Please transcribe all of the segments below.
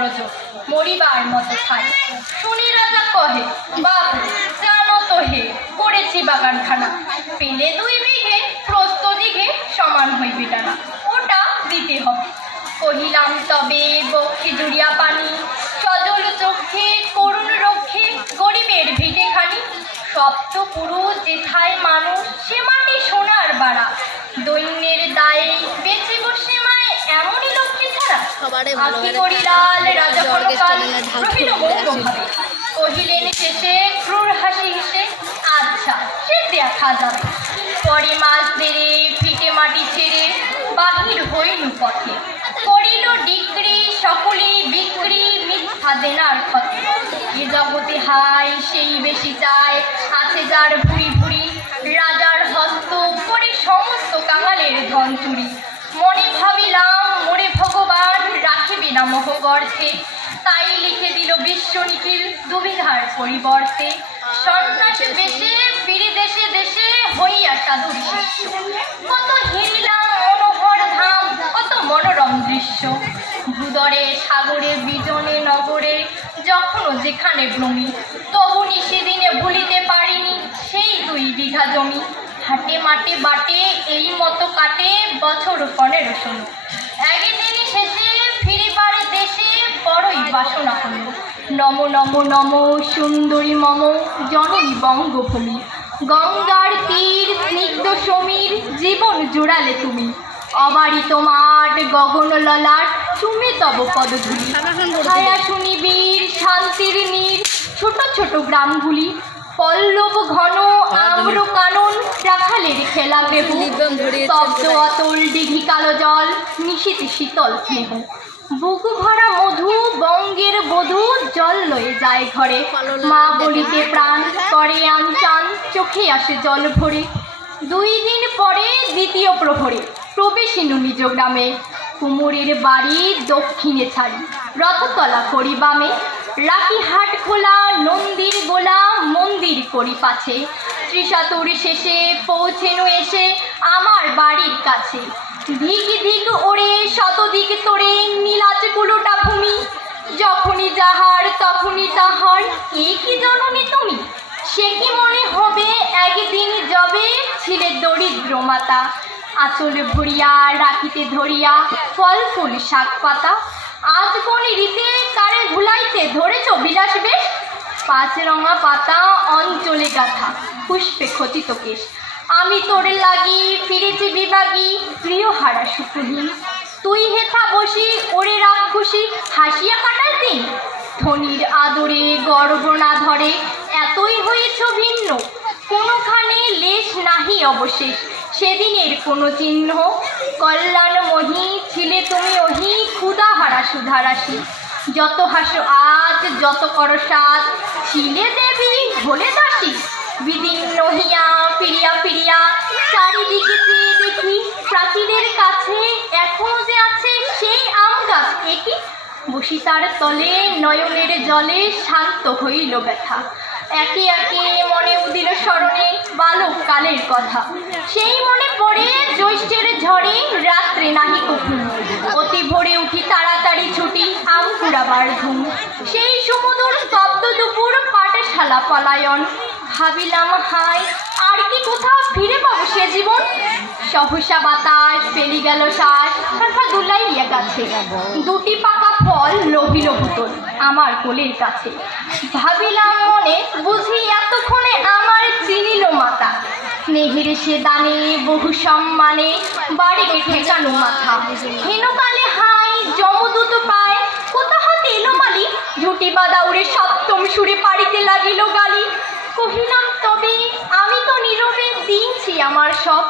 বড় জোর মরিবার মতো ঠাই। শুনি রাজা কহে, বাবু জানো তো হে, করেছি বাগানখানা, পেলে 2 বিঘে, প্রস্থ দিঘে সমান হইবে টানা, ওটা দিতে হবে। কহিলাম তবে বক্ষে জুড়িয়া পানি, সজল চক্ষে করুণ রক্ষে গরিবের ভিটে খানি, সপ্ত পুরুষ যেথায় মানুষ সে মাটি সোনার বাড়া, দৈন্যের দায়ে বেঁচে বসে মায় এমনই লক্ষ্মী ছাড়া। আখি করিলাল রাজা ক্ষণকাল রহিল মৌনভাবে, কহিলেন শেষে ক্রূর হাসি হেসে, আচ্ছা সে দেখা যাবে। পরে মাস বেড়ে ফিটে মাটি ছেড়ে বাহির হইল পথে, করিল ডিক্রি সকলেই বিক্রি মিথ্যা দেনার ক্ষতে। এ জগতে হাই সেই বেশি চায়, আছে যার ভুরি ভুরি, রাজার হস্ত করে সমস্ত কাঙালের ধন চুরি। মনে ভাবিলাম মোরে ভগবান রাখিবে না মোহ গর্থে, তাই লিখে দিল বিশ্ব নিখিল দুবিধার পরিবর্তে। সন্ন্যাসী বেশে ফিরে দেশে দেশে হইয়া সাধুর শিষ্য, কত হেরিলাম মনোহর ধাম কত মনোরম দৃশ্য। ভূদরে সাগরে বিজনে নগরে যখনও যেখানে ভ্রমি, তবুনি সেদিনে ভুলিতে পারিনি সেই 2 বিঘা জমি। হাটে মাঠে বাটে এই মতো কাটে বছর 15-16, একদিনই শেষে ফিরিবার দেশে বড়ই বাসনা হল। নম নম নম সুন্দরী মম জননী বঙ্গভূমি, গঙ্গার তীর স্নিগ্ধ সমীর জীবন জোড়ালে তুমি। অবারিত মাঠ গগন ললাট চুমে তব পদধূলি, ছায়া শুনিবীর শান্তির নীর ছোট ছোট গ্রামগুলি। পল্লব ঘন আম্র কানন রাখালের খেলা গৃহ, স্তব্ধ অতল দিঘি কালো জল নিশীথ শীতল স্নেহ। বুকু ভরা মধু বঙ্গের বধূ জল লয়ে যায় ঘরে, মা বলিতে প্রাণ করে আমচান চোখে আসে জল ভরে। 2 দিন পরে দ্বিতীয় প্রহরে প্রবেশিনু নিজ গ্রামে, কুমোরের বাড়ি দক্ষিণে ছাড়ি রথতলা করি বামে। রাখি হাট খোলা নন্দীর গোলা মন্দির করি পাছে, ত্রিশাতুর শেষে পৌঁছেনু এসে আমার বাড়ির কাছে। ধিক ধিক ওরে শতদিক তোরে নীলাচ কুলোটা ভূমি, যখনই যাহার তখনই তাহার কে কি জননী তুমি। সে কি মনে হবে একদিন যবে ছিলে দরিদ্র মাতা, আঁচল ভরিয়া রাখিতে ধরিয়া ফল ফুল শাক পাতা। আজ কোন রীতে কারে ভুলাইতে ধরেছ বিলাস বেশ, 5 রঙা পাতা অঞ্চলে গাথা পুষ্পে খচিত কেশ। আমি তোরে লাগি ফিরেছি বিভাগী প্রিয়হারা সুখহীন, তুই হেথা বসি ওরে রাক্ষসী হাসিয়া কাটাস দিন। ধনির আদরে গর্ব না ধরে এতই হয়েছ ভিন্ন, কোনোখানে লেশ নাহি অবশেষ সেদিনের কোনো চিহ্ন। কল্যাণময়ী ছিলে তুমি ওহি ক্ষুধাহারা সুধারাশি, যত হাসো আজ যত করো সাজ ছিলে দেবী হলে দাসী। বিদীর্ণ হইয়া ফিরিয়া ফিরিয়া চারিদিকে চেয়ে দেখি, প্রাচীরের কাছে এখনো যে আছে সেই আম গাছ, একই বসি তার তলে নয়নের জলে শান্ত হইল ব্যথা। একে একে মনে উদিল স্মরণে বালক কালের কথা, সেই মনে পড়ে জ্যৈষ্ঠের ঝড়ে রাত্রে নাহি কখনো অতি ভোরে উঠি তাড়াতাড়ি ছুটি আম কুড়াবার ধুম। সেই সমুদর স্তব্ধ দুপুর পাঠশালা পলায়ন, ভাবিলাম হায় আর কি কোথাও ফিরে পাবো সে জীবন। সহসা বাতাস ফেলি গেল শ্বাস শাখা দুলাইয়া গাছে, 2টি পাকা ফল লোভিল ভূতল আমার কোলের কাছে। ভাবিলাম মনে বুঝি এতক্ষণে আমার চিনিল মাতা, স্নেহের সে দানে বহু সম্মানে বাড়িতে ঠেকানো মাথা। হেনকালে হাই যমদূত পায় কোথা হতে এলো মালি, ঝুটি বাঁধা উড়ে সপ্তম সুরে পাড়িতে লাগিল গালি। কহিলাম তবে আমি তো নীরবে দিনছি আমার সব,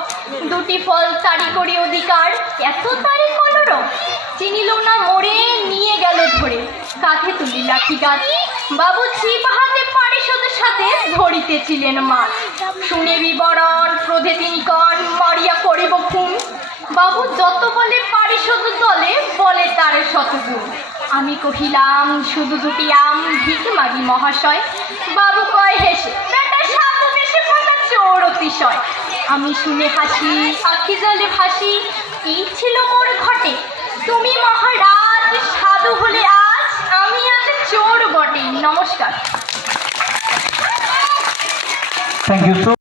2টি ফল তারি করে অধিকার এত তারি কলরব। চিনিল না মোড়ে নিয়ে গেল ধরে কাঁধে তুলি লাঠি গাছ, বাবু ছিপ হাতে পারিষদের সাথে ধরিতেছিলেন মাছ। শুনে বিবরণ ক্রোধে তিনি কন মরিয়া করিব খুন, বাবু যত বলে পারিষদ দলে বলে তার শতগুণ। আমি কহিলাম শুধু 2টি আম ভিক মাগি মহাশয়, বাবু কয় হেসে বেটা সাধু বেশে ফাঁকা চোর অতিশয়। আমি শুনে হাসি আখি জলে ভাসি, এই ছিল মোর ঘটে তুমি মহারাজ সাধু হলে আজ নমস্কার। Thank you so